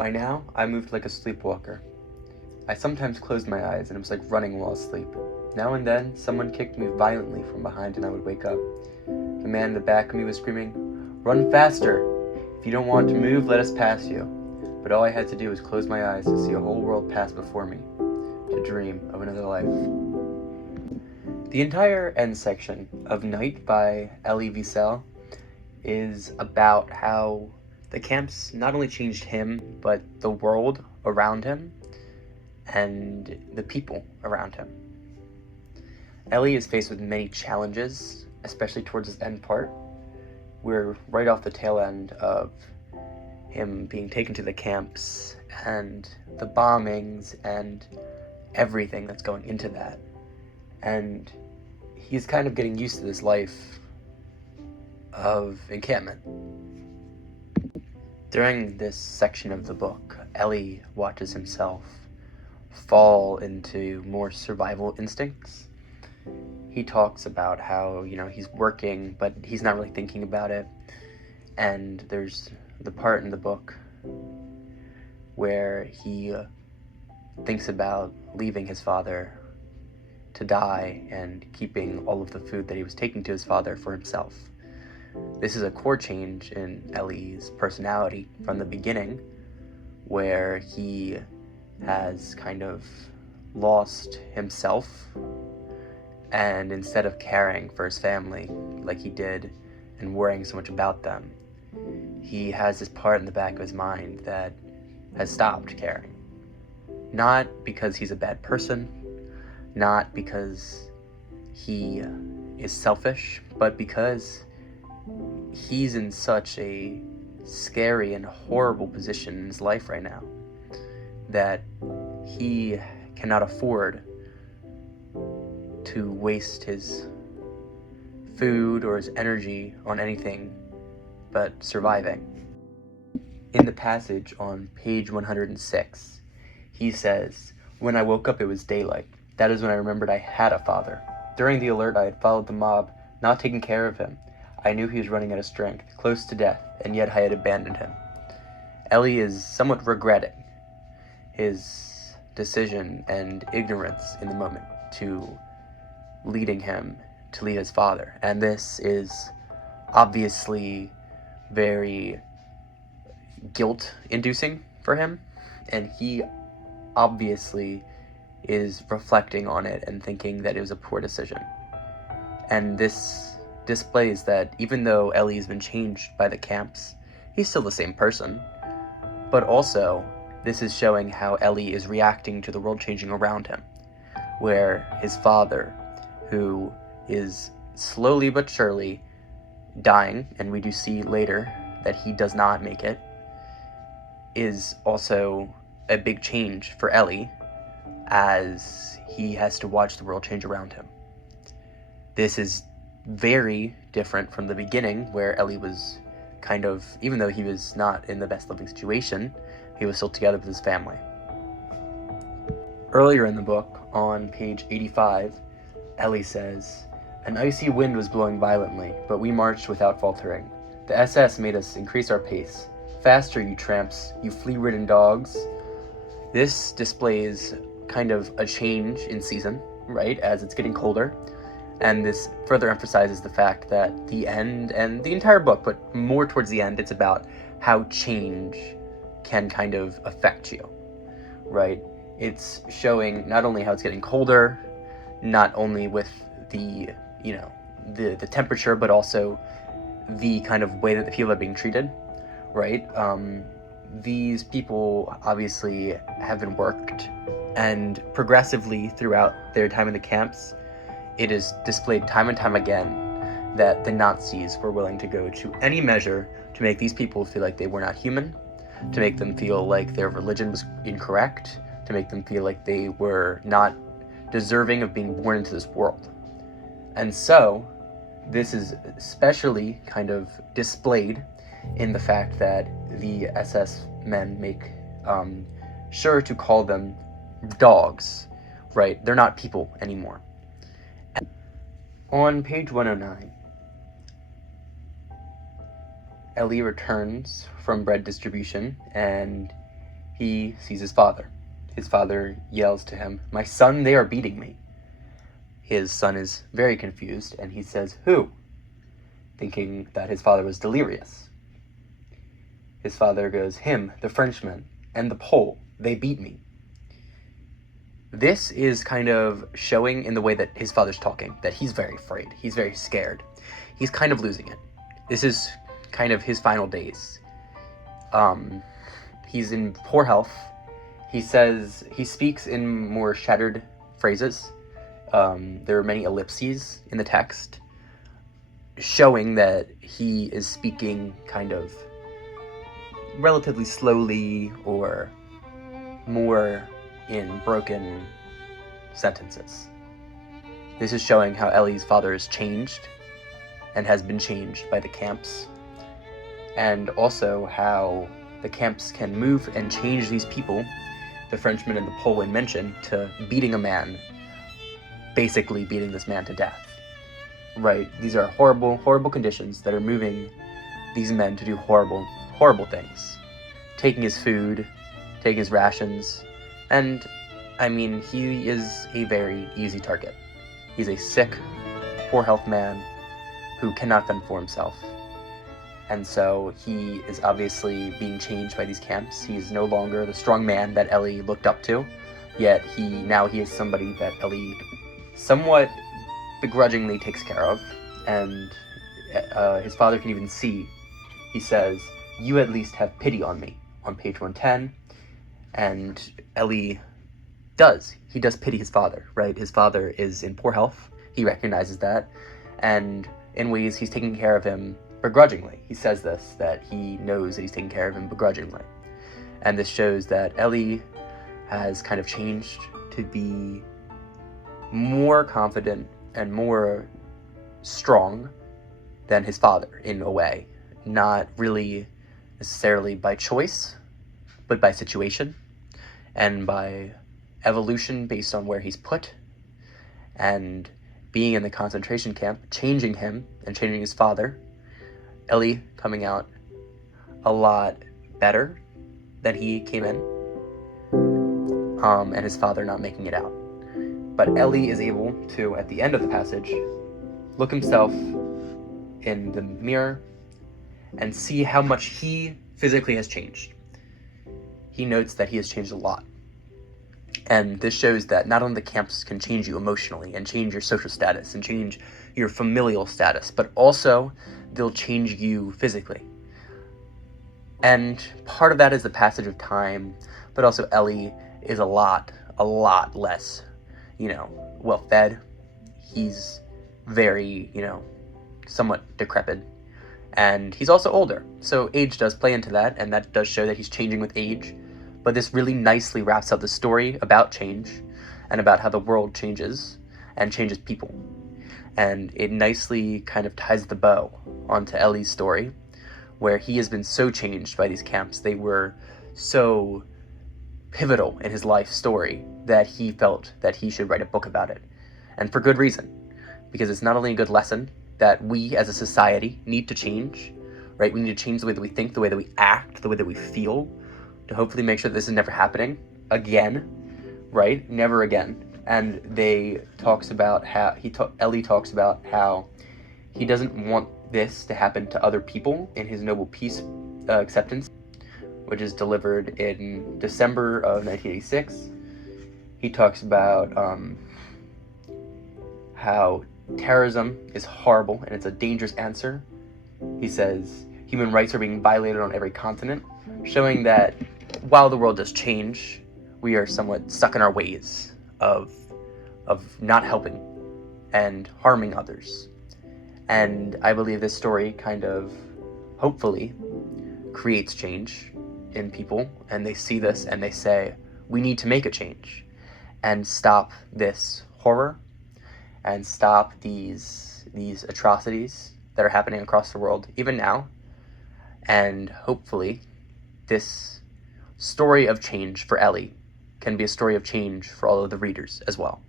By now, I moved like a sleepwalker. I sometimes closed my eyes and it was like running while asleep. Now and then, someone kicked me violently from behind and I would wake up. The man in the back of me was screaming, "Run faster! If you don't want to move, let us pass you." But all I had to do was close my eyes to see a whole world pass before me, to dream of another life. The entire end section of Night by Elie Wiesel is about how the camps not only changed him, but the world around him and the people around him. Elie is faced with many challenges, especially towards his end part. We're right off the tail end of him being taken to the camps and the bombings and everything that's going into that. And he's kind of getting used to this life of encampment. During this section of the book, Elie watches himself fall into more survival instincts. He talks about how, he's working, but he's not really thinking about it. And there's the part in the book where he thinks about leaving his father to die and keeping all of the food that he was taking to his father for himself. This is a core change in Elie's personality from the beginning, where he has kind of lost himself, and instead of caring for his family like he did and worrying so much about them, he has this part in the back of his mind that has stopped caring. Not because he's a bad person, not because he is selfish, but because he's in such a scary and horrible position in his life right now that he cannot afford to waste his food or his energy on anything but surviving. In the passage on page 106, he says, "When I woke up, it was daylight. That is when I remembered I had a father. During the alert, I had followed the mob, not taking care of him. I knew he was running out of strength, close to death, and yet I had abandoned him." Elie is somewhat regretting his decision and ignorance in the moment to leading him to lead his father. And this is obviously very guilt-inducing for him, and he obviously is reflecting on it and thinking that it was a poor decision. And this displays that even though Elie has been changed by the camps, he's still the same person. But also, this is showing how Elie is reacting to the world changing around him, where his father, who is slowly but surely dying, and we do see later that he does not make it, is also a big change for Elie as he has to watch the world change around him. This is very different from the beginning, where Elie was kind of, even though he was not in the best living situation, he was still together with his family. Earlier in the book, on page 85, Elie says, "An icy wind was blowing violently, but we marched without faltering. The SS made us increase our pace. Faster, you tramps, you flea-ridden dogs." This displays kind of a change in season, right, as it's getting colder. And this further emphasizes the fact that the end, and the entire book, but more towards the end, it's about how change can kind of affect you, right? It's showing not only how it's getting colder, not only with the, the temperature, but also the kind of way that the people are being treated, right? These people obviously have been worked, and progressively throughout their time in the camps, it is displayed time and time again that the Nazis were willing to go to any measure to make these people feel like they were not human, to make them feel like their religion was incorrect, to make them feel like they were not deserving of being born into this world. And so, this is especially kind of displayed in the fact that the SS men make sure to call them dogs, right? They're not people anymore. On page 109, Elie returns from bread distribution, and he sees his father. His father yells to him, "My son, they are beating me." His son is very confused, and he says, "Who?" thinking that his father was delirious. His father goes, "Him, the Frenchman, and the Pole, they beat me." This is kind of showing in the way that his father's talking, that he's very afraid, he's very scared. He's kind of losing it. This is kind of his final days. He's in poor health. He speaks in more shattered phrases. There are many ellipses in the text, showing that he is speaking kind of relatively slowly or more in broken sentences. This is showing how Elie's father is changed and has been changed by the camps, and also how the camps can move and change these people, the Frenchman and the Pole mentioned, to beating a man, basically beating this man to death. Right? These are horrible, horrible conditions that are moving these men to do horrible, horrible things. Taking his food, taking his rations, and, I mean, he is a very easy target. He's a sick, poor health man who cannot fend for himself. And so he is obviously being changed by these camps. He is no longer the strong man that Elie looked up to, yet he is somebody that Elie somewhat begrudgingly takes care of, and his father can even see. He says, "You at least have pity on me," on page 110, and Elie does pity his father, right? His father is in poor health. He recognizes that, and in ways he's taking care of him begrudgingly. He says this, that he knows that he's taking care of him begrudgingly. And this shows that Elie has kind of changed to be more confident and more strong than his father in a way. Not really necessarily by choice, but by situation and by evolution based on where he's put, and being in the concentration camp, changing him and changing his father. Elie coming out a lot better than he came in, and his father not making it out. But Elie is able to, at the end of the passage, look himself in the mirror and see how much he physically has changed. He notes that he has changed a lot. And this shows that not only the camps can change you emotionally and change your social status and change your familial status, but also they'll change you physically. And part of that is the passage of time, but also Elie is a lot less, well-fed. He's very, somewhat decrepit. And he's also older. So age does play into that, and that does show that he's changing with age. But this really nicely wraps up the story about change and about how the world changes and changes people. And it nicely kind of ties the bow onto Elie's story, where he has been so changed by these camps. They were so pivotal in his life story that he felt that he should write a book about it. And for good reason, because it's not only a good lesson that we as a society need to change, right? We need to change the way that we think, the way that we act, the way that we feel, to hopefully make sure that this is never happening again, right? Never again. And Elie talks about how he doesn't want this to happen to other people in his Noble Peace acceptance, which is delivered in December of 1986. He talks about how terrorism is horrible and it's a dangerous answer. He says human rights are being violated on every continent, showing that while the world does change, we are somewhat stuck in our ways of not helping and harming others. And I believe this story kind of, hopefully, creates change in people, and they see this and they say, we need to make a change and stop this horror and stop these atrocities that are happening across the world, even now. And hopefully, this story of change for Elie can be a story of change for all of the readers as well.